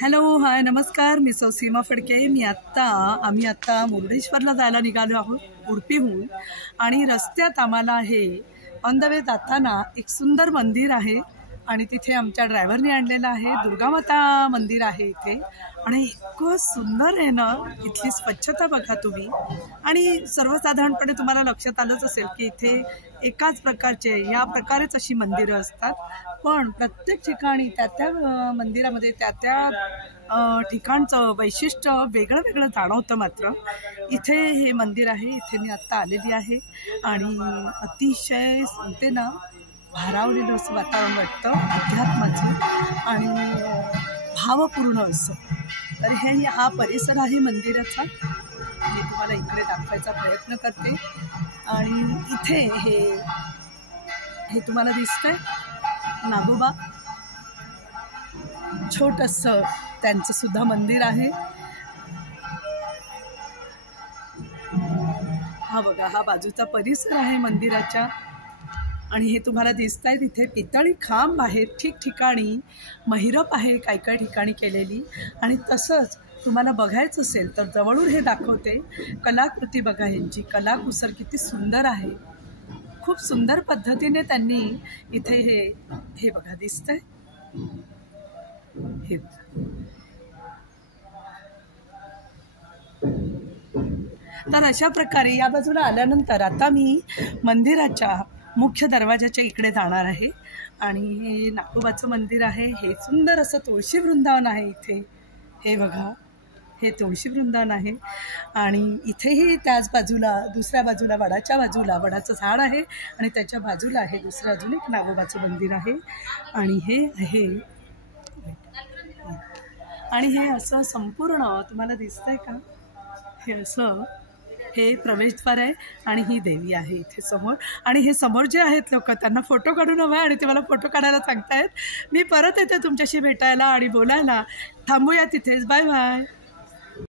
Hello hi नमस्कार, मी सौ सीमा फडके. आम्ही आत्ता मुर्डेश्वरला जायला निघालो आहोत उडपीहून. आणि रस्त्यात आम्हाला हे ऑन द वे जाताना एक सुंदर मंदिर आहे आणि तिथे आमच्या ड्रायव्हरने आणलेलं आहे. दुर्गामाता मंदिर आहे इथे आणि इतकं सुंदर आहे ना. इथली स्वच्छता बघा तुम्ही. आणि सर्वसाधारणपणे तुम्हाला लक्षात आलंच असेल की इथे एकाच प्रकारचे या प्रकारेच अशी मंदिरं असतात, पण प्रत्येक ठिकाणी त्या मंदिरामध्ये त्या ठिकाणचं वैशिष्ट्य वेगळं वेगळं जाणवतं. मात्र इथे हे मंदिर आहे, इथे मी आत्ता आलेली आहे आणि अतिशय सांगते ना भारावलेलं असं वातावरण वाटतं, अध्यात्माचं आणि भावपूर्ण असं. तर हा परिसर आहे मंदिराचा. मी तुम्हाला इकडे दाखवायचा प्रयत्न करते. आणि इथे हे तुम्हाला दिसतंय नागोबा, छोटंसं त्यांचं सुद्धा मंदिर आहे. हा बघा, हा बाजूचा परिसर आहे मंदिराच्या. आणि हे तुम्हाला दिसत आहे तिथे पितळी खांब आहेत ठिकठिकाणी, महिरप आहे काही काही ठिकाणी केलेली. आणि तसंच तुम्हाला बघायचं असेल तर जवळून हे दाखवते. कलाकृती बघा, यांची कलाकुसर किती सुंदर आहे. खूप सुंदर पद्धतीने त्यांनी इथे हे बघा दिसतंय हे. तर अशा प्रकारे या बाजूला आल्यानंतर आता मी मंदिराच्या मुख्य दरवाजाच्या इकडे जाणार आहे. आणि हे नागोबाचं मंदिर आहे. हे सुंदर असं तुळशी वृंदावन आहे इथे. हे बघा, हे तुळशी वृंदावन आहे. आणि इथेही त्याच बाजूला, दुसऱ्या बाजूला वडाच्या बाजूला वडाचं झाड आहे आणि त्याच्या बाजूला आहे दुसऱ्या अजून एक नागोबाचं मंदिर आहे. आणि हे आहे आणि हे असं संपूर्ण तुम्हाला दिसतंय का, हे असं हे प्रवेशद्वार आहे. आणि ही देवी आहे इथे समोर. आणि हे समोर जे आहेत लोक, त्यांना फोटो काढून हवा आणि ते मला फोटो काढायला सांगतायत. मी परत येते तुमच्याशी भेटायला आणि बोलायला. थांबूया तिथेच. Bye bye.